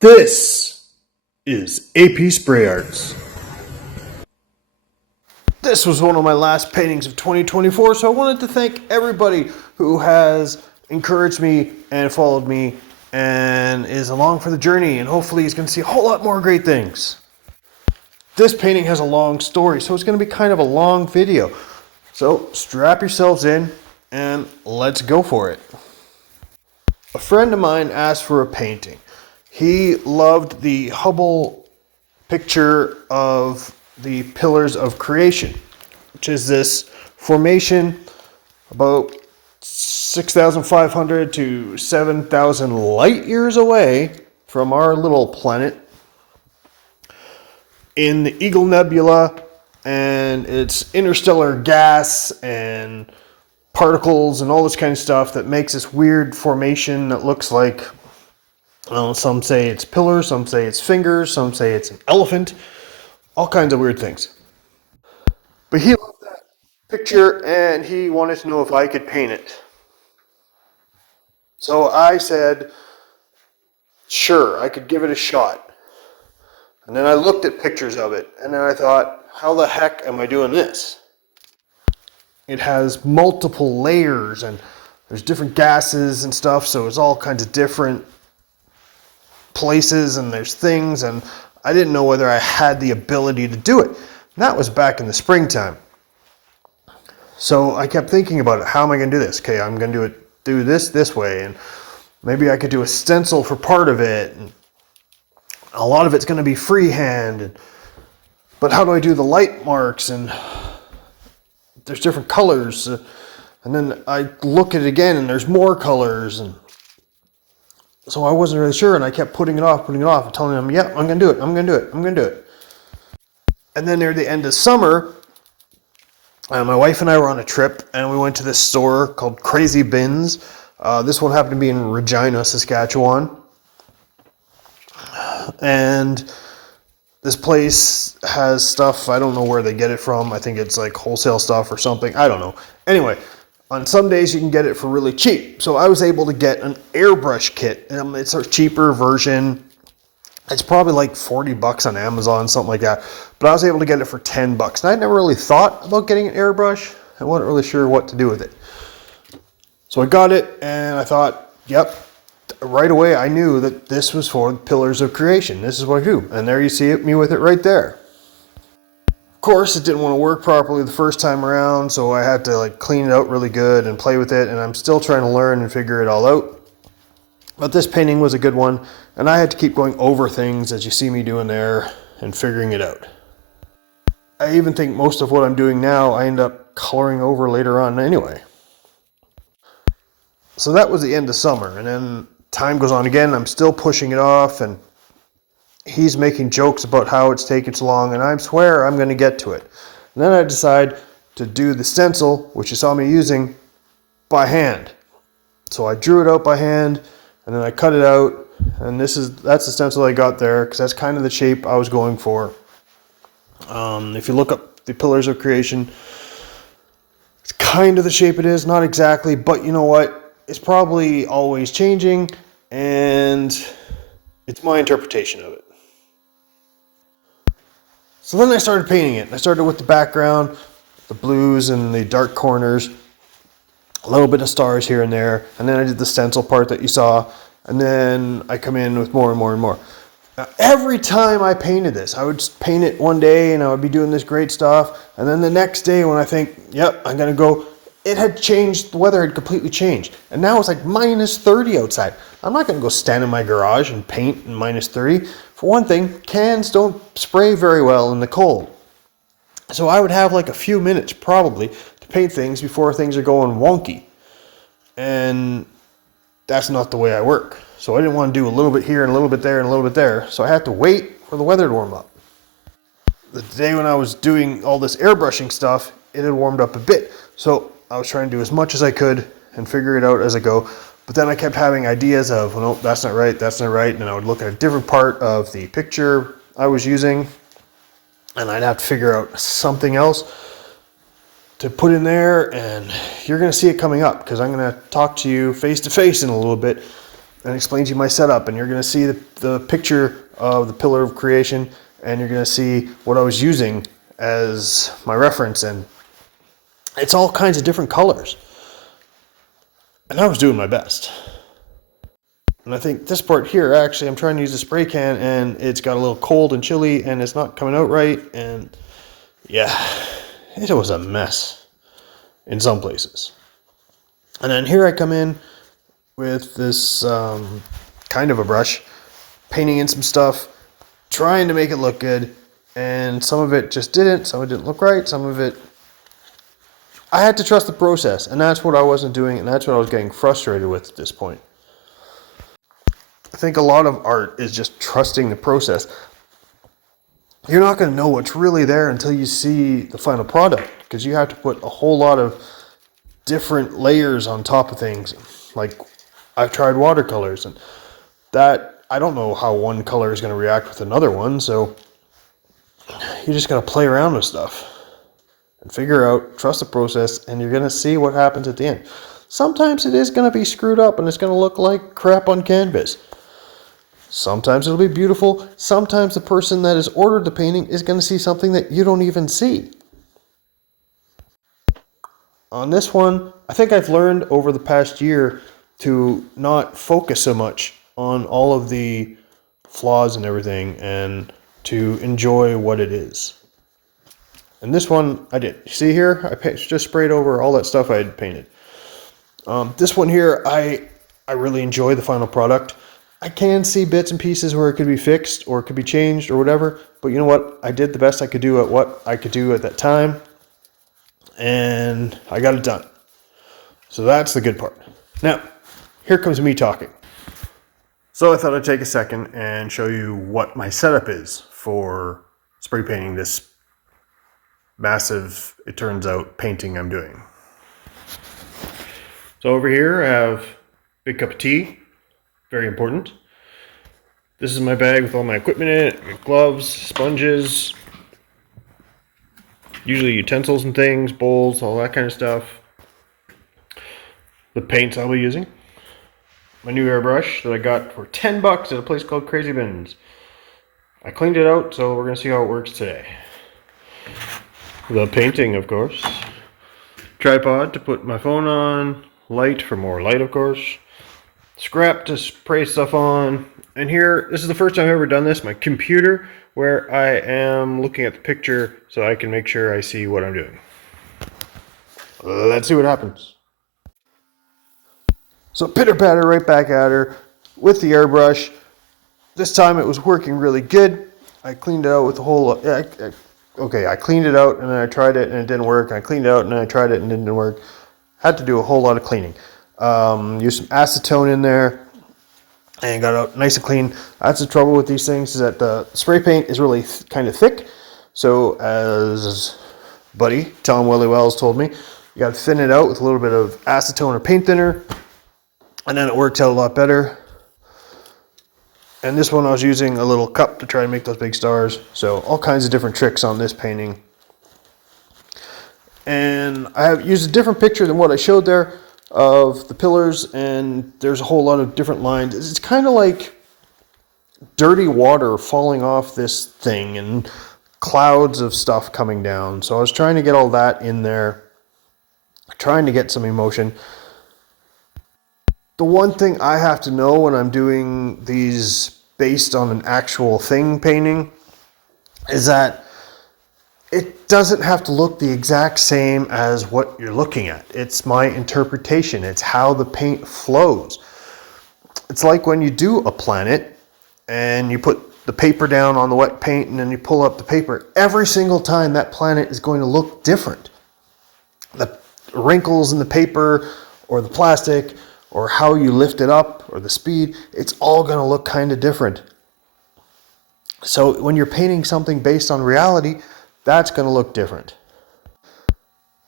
This is AP Spray Arts. This was one of my last paintings of 2024, so I wanted to thank everybody who has encouraged me and followed me and is along for the journey, and hopefully he's going to see a whole lot more great things. This painting has a long story, so it's going to be kind of a long video. So strap yourselves in and let's go for it. A friend of mine asked for a painting. He loved the Hubble picture of the Pillars of Creation, which is this formation about 6,500 to 7,000 light years away from our little planet in the Eagle Nebula, and it's interstellar gas and particles and all this kind of stuff that makes this weird formation that looks like, some say it's pillars, some say it's fingers, some say it's an elephant, all kinds of weird things. But he loved that picture and he wanted to know if I could paint it. So I said, sure, I could give it a shot. And then I looked at pictures of it and then I thought, how the heck am I doing this? It has multiple layers and there's different gases and stuff, so it's all kinds of different places and there's things, and I didn't know whether I had the ability to do it. And that was back in the springtime. So I kept thinking about it. How am I going to do this? Okay, I'm going to do this way, and maybe I could do a stencil for part of it. And a lot of it's going to be freehand. But how do I do the light marks? And there's different colors. And then I look at it again, and there's more colors. And so I wasn't really sure, and I kept putting it off, and telling them, yeah, I'm going to do it, I'm going to do it. And then near the end of summer, my wife and I were on a trip, and we went to this store called Crazy Bins. This one happened to be in Regina, Saskatchewan. And this place has stuff, I don't know where they get it from. I think it's like wholesale stuff or something. I don't know. Anyway, on some days you can get it for really cheap. So I was able to get an airbrush kit. It's a cheaper version. It's probably like $40 on Amazon, something like that. But I was able to get it for $10. And I never really thought about getting an airbrush. I wasn't really sure what to do with it. So I got it and I thought, yep, right away I knew that this was for Pillars of Creation. This is what I do. And there you see me with it right there. Of course, it didn't want to work properly the first time around, so I had to clean it out really good and play with it, and I'm still trying to learn and figure it all out. But this painting was a good one, and I had to keep going over things as you see me doing there and figuring it out. I even think most of what I'm doing now I end up coloring over later on anyway. So that was the end of summer, and then time goes on again. I'm still pushing it off, and he's making jokes about how it's taking so long, and I swear I'm going to get to it. And then I decide to do the stencil, which you saw me using, by hand. So I drew it out by hand, and then I cut it out, and that's the stencil I got there, because that's kind of the shape I was going for. If you look up the Pillars of Creation, it's kind of the shape it is, not exactly, but you know what? It's probably always changing, and it's my interpretation of it. So then I started painting it. I started with the background, the blues and the dark corners, a little bit of stars here and there, and then I did the stencil part that you saw, and then I come in with more and more and more. Now, every time I painted this, I would paint it one day and I would be doing this great stuff, and then the next day when I think, yep, I'm going to go, it had changed, the weather had completely changed, and now it's like minus 30 outside. I'm not going to go stand in my garage and paint in minus 30. For one thing, cans don't spray very well in the cold. So I would have like a few minutes probably to paint things before things are going wonky. And that's not the way I work. So I didn't want to do a little bit here and a little bit there and a little bit there. So I had to wait for the weather to warm up. The day when I was doing all this airbrushing stuff, it had warmed up a bit. So I was trying to do as much as I could and figure it out as I go. But then I kept having ideas of, well, no, that's not right, that's not right. And I would look at a different part of the picture I was using, and I'd have to figure out something else to put in there. And you're going to see it coming up, because I'm going to talk to you face to face in a little bit and explain to you my setup, and you're going to see the picture of the pillar of creation, and you're going to see what I was using as my reference, and it's all kinds of different colors. And I was doing my best. And I think this part here, actually, I'm trying to use a spray can, and it's got a little cold and chilly, and it's not coming out right, and yeah, it was a mess in some places. And then here I come in with this kind of a brush, painting in some stuff, trying to make it look good, and some of it just didn't, some of it didn't look right, some of it, I had to trust the process, and that's what I wasn't doing, and that's what I was getting frustrated with at this point. I think a lot of art is just trusting the process. You're not going to know what's really there until you see the final product, because you have to put a whole lot of different layers on top of things. Like, I've tried watercolors, and that, I don't know how one color is going to react with another one, so you just got to play around with stuff and figure out, trust the process, and you're going to see what happens at the end. Sometimes it is going to be screwed up and it's going to look like crap on canvas. Sometimes it'll be beautiful. Sometimes the person that has ordered the painting is going to see something that you don't even see. On this one, I think I've learned over the past year to not focus so much on all of the flaws and everything, and to enjoy what it is. And this one I did. See here, I just sprayed over all that stuff I had painted. This one here, I really enjoy the final product. I can see bits and pieces where it could be fixed or it could be changed or whatever, but you know what? I did the best I could do at what I could do at that time, and I got it done. So that's the good part. Now, here comes me talking. So I thought I'd take a second and show you what my setup is for spray painting this massive, it turns out, painting I'm doing. So over here I have a big cup of tea, very important. This is my bag with all my equipment in it, gloves, sponges, usually utensils and things, bowls, all that kind of stuff. The paints I'll be using. My new airbrush that I got for $10 at a place called Crazy Bins. I cleaned it out, so we're going to see how it works today. The painting, of course. Tripod to put my phone on. Light for more light, of course. Scrap to spray stuff on. And here, this is the first time I've ever done this, my computer, where I am looking at the picture so I can make sure I see what I'm doing. Let's see what happens. So pitter patter right back at her with the airbrush. This time it was working really good. I cleaned it out with the whole, I cleaned it out and then I tried it and it didn't work. I cleaned it out and then I tried it and it didn't work. Had to do a whole lot of cleaning. Used some acetone in there and got it out nice and clean. That's the trouble with these things, is that the spray paint is really kind of thick. So as buddy Tom Willie Wells told me, you got to thin it out with a little bit of acetone or paint thinner, and then it works out a lot better. And this one I was using a little cup to try to make those big stars. So all kinds of different tricks on this painting. And I have used a different picture than what I showed there of the pillars, and there's a whole lot of different lines. It's kind of like dirty water falling off this thing and clouds of stuff coming down. So I was trying to get all that in there, trying to get some emotion. The one thing I have to know when I'm doing these based on an actual thing painting is that it doesn't have to look the exact same as what you're looking at. It's my interpretation. It's how the paint flows. It's like when you do a planet and you put the paper down on the wet paint and then you pull up the paper. Every single time that planet is going to look different. The wrinkles in the paper or the plastic, or how you lift it up, or the speed, it's all going to look kind of different. So when you're painting something based on reality, that's going to look different.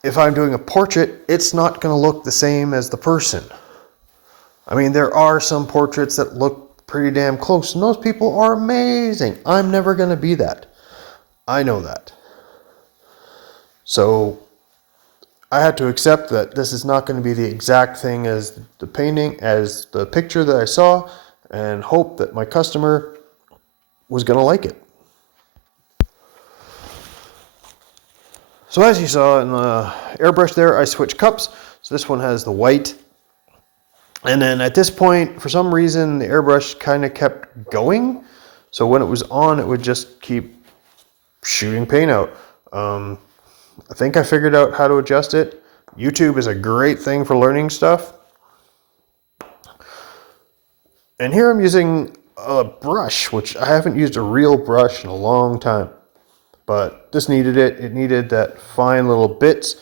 If I'm doing a portrait, it's not going to look the same as the person. I mean, there are some portraits that look pretty damn close, and those people are amazing. I'm never going to be that. I know that. So I had to accept that this is not going to be the exact thing as the painting, as the picture that I saw, and hope that my customer was going to like it. So as you saw in the airbrush there, I switched cups. So this one has the white. And then at this point, for some reason, the airbrush kind of kept going. So when it was on, it would just keep shooting paint out. I think I figured out how to adjust it. YouTube is a great thing for learning stuff. And here I'm using a brush, which I haven't used a real brush in a long time. But this needed it. It needed that fine little bits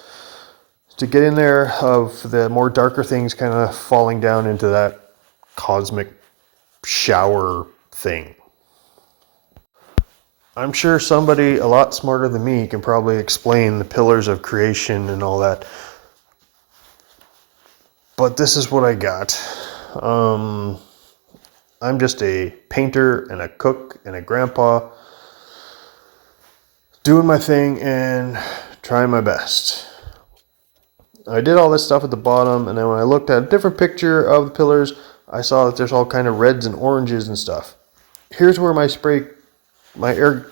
to get in there of the more darker things kind of falling down into that cosmic shower thing. I'm sure somebody a lot smarter than me can probably explain the pillars of creation and all that. But this is what I got. I'm just a painter and a cook and a grandpa doing my thing and trying my best. I did all this stuff at the bottom, and then when I looked at a different picture of the pillars, I saw that there's all kind of reds and oranges and stuff. Here's where my airbrush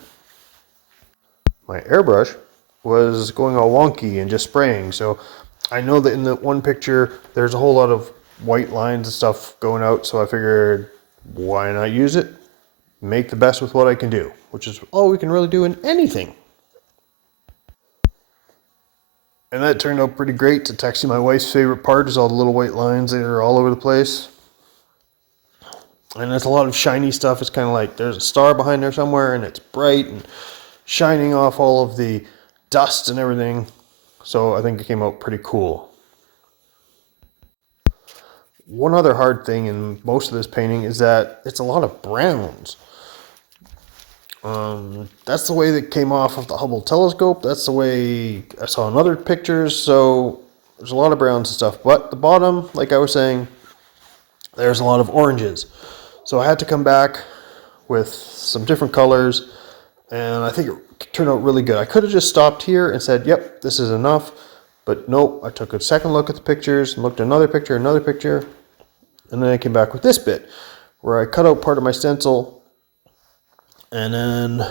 was going all wonky and just spraying. So I know that in the one picture, there's a whole lot of white lines and stuff going out. So I figured, why not use it? Make the best with what I can do, which is all we can really do in anything. And that turned out pretty great. It's actually my wife's favorite part is all the little white lines that are all over the place. And there's a lot of shiny stuff. It's kind of like there's a star behind there somewhere and it's bright and shining off all of the dust and everything. So I think it came out pretty cool. One other hard thing in most of this painting is that it's a lot of browns. That's the way that came off of the Hubble telescope. That's the way I saw in other pictures. So there's a lot of browns and stuff. But the bottom, like I was saying, there's a lot of oranges. So I had to come back with some different colors. And I think it turned out really good. I could have just stopped here and said, yep, this is enough. But nope, I took a second look at the pictures and looked at another picture. And then I came back with this bit where I cut out part of my stencil. And then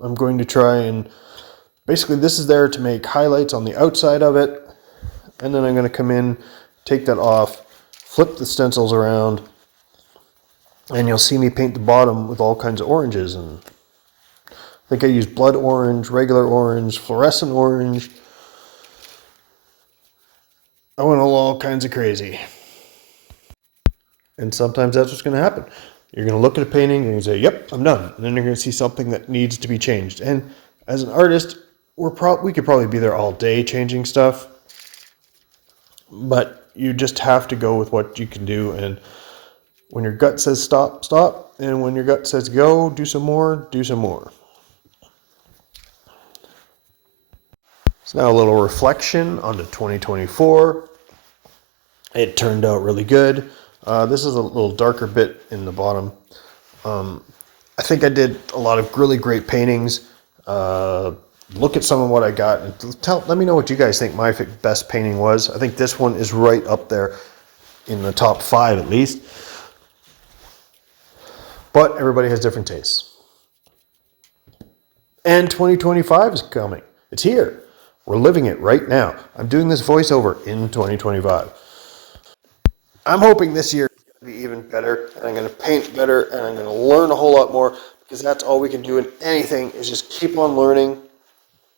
I'm going to try and basically this is there to make highlights on the outside of it. And then I'm going to come in, take that off, flip the stencils around, and you'll see me paint the bottom with all kinds of oranges. And I think I used blood orange, regular orange, fluorescent orange. I went all kinds of crazy. And sometimes that's what's going to happen. You're going to look at a painting and you say, yep, I'm done. And then you're going to see something that needs to be changed. And as an artist, we could probably be there all day changing stuff. But you just have to go with what you can do. And when your gut says stop, stop. And when your gut says go, do some more, do some more. So now a little reflection onto 2024. It turned out really good. This is a little darker bit in the bottom. I think I did a lot of really great paintings. Look at some of what I got and let me know what you guys think my best painting was. I think this one is right up there in the top 5 at least. But everybody has different tastes. And 2025 is coming. It's here. We're living it right now. I'm doing this voiceover in 2025. I'm hoping this year is going to be even better, and I'm going to paint better, and I'm going to learn a whole lot more, because that's all we can do in anything is just keep on learning,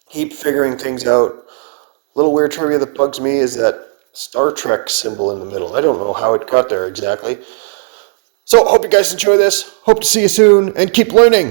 keep figuring things out. A little weird trivia that bugs me is that Star Trek symbol in the middle. I don't know how it got there exactly. So, hope you guys enjoy this. Hope to see you soon, and keep learning.